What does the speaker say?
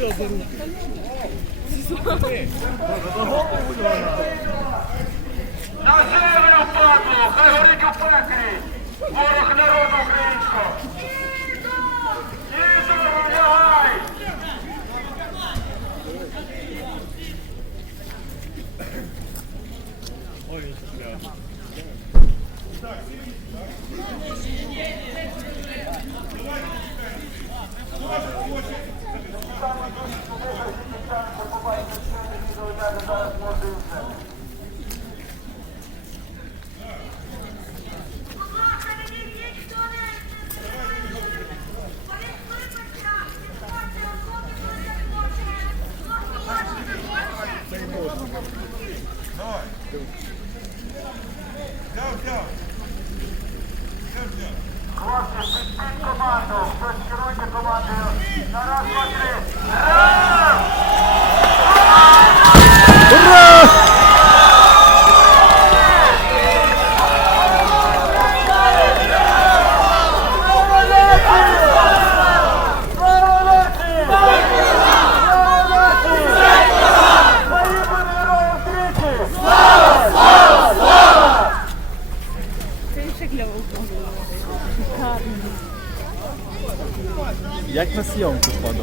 На землю падло, хай горить у пеклі, ворог народу українського. Діду, лягай! Хлопці, підпіть команду, хтось два, три. Нації! Слава Як на зйомку впадав.